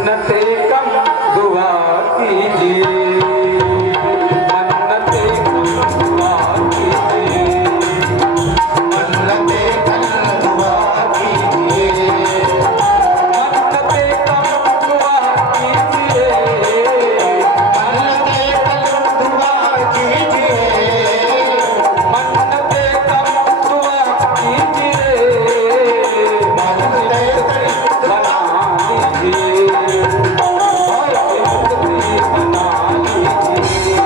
मन्नते कम दुआ कीजिए, मन्नते कम दुआ कीजिए, मन्नते कम दुआ कीजिए, मन्नते कम दुआ कीजिए, मन्नते कम दुआ कीजिए, मन्नते कम दुआ कीजिए, मन्नते बना लीजिए और जिंदगी बना लीजिए,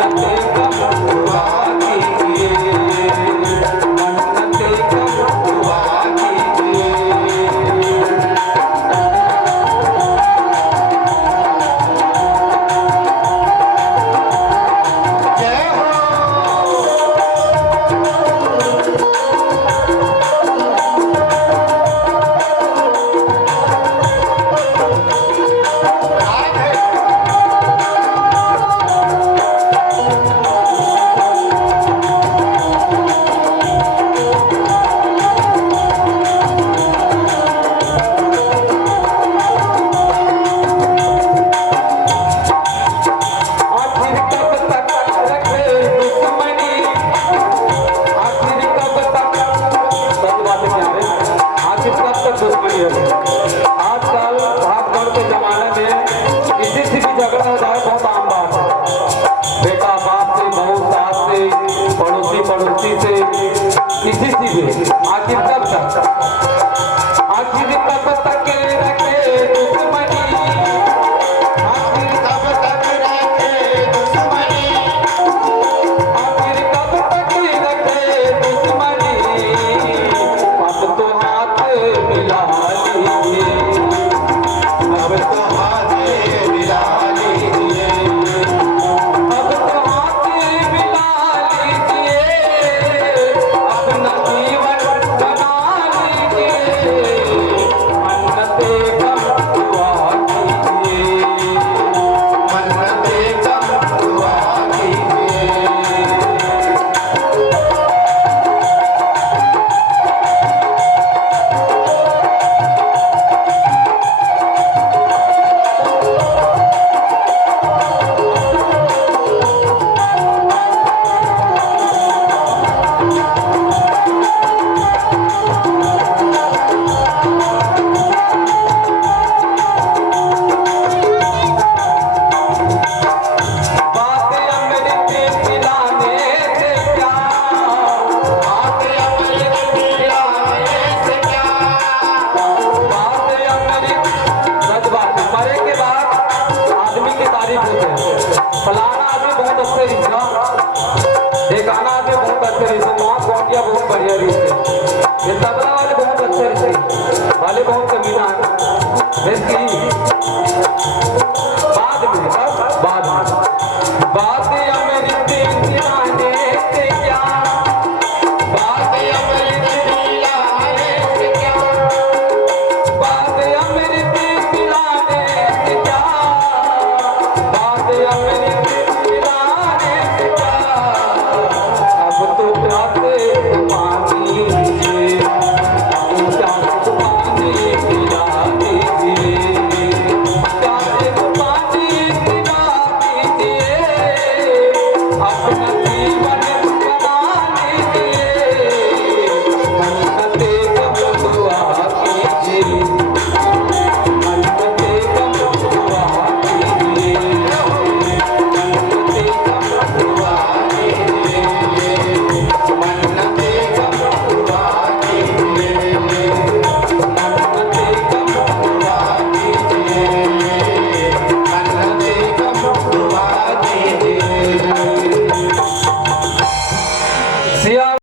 मन्नते कम दुआ कीजिए, मन्नते कम दुआ कीजिए। जय हो। आखिर कब तक रखे दुश्मनी, आखिर कब तक, सच बात है क्या रे, आखिर कब तक दुश्मनी है। आजकल भाग दौड़ के जमाने में किसी से भी झगड़ा हो जाए बहुत आम बात है। बेटा बाप से, बहू सास से, पड़ोसी पड़ोसी से, किसी से भी। आखिर कब तक, आखिर कब तक रखे दुश्मनी, आखिर कब तक रखे दुश्मनी, आखिर कब तक रखे दुश्मनी, अब तो हाथ मिला लीजिए, अब तो हाथ मिला लीजिए, अब तो हाथ मिला लीजिए, अपना जीवन बना लीजिए, मन्नते कम दुआ कीजिए, मन्नते कम दुआ कीजिए। बात अमृत पिलाने से क्या, बात अमृत पिलाने से क्या, बात अमृत, सच बात है, मरे के बाद आदमी की तारीफ होते हैं। फलाना आदमी बहुत अच्छे रिश्ता, ढेकाना आदमी बहुत अच्छे रिश्ते, वहाँ गोटिया बहुत बढ़िया रिश्ते, ये तबला वाले बहुत अच्छे रिश्ते, वाले बहुत कमीना है। इसकी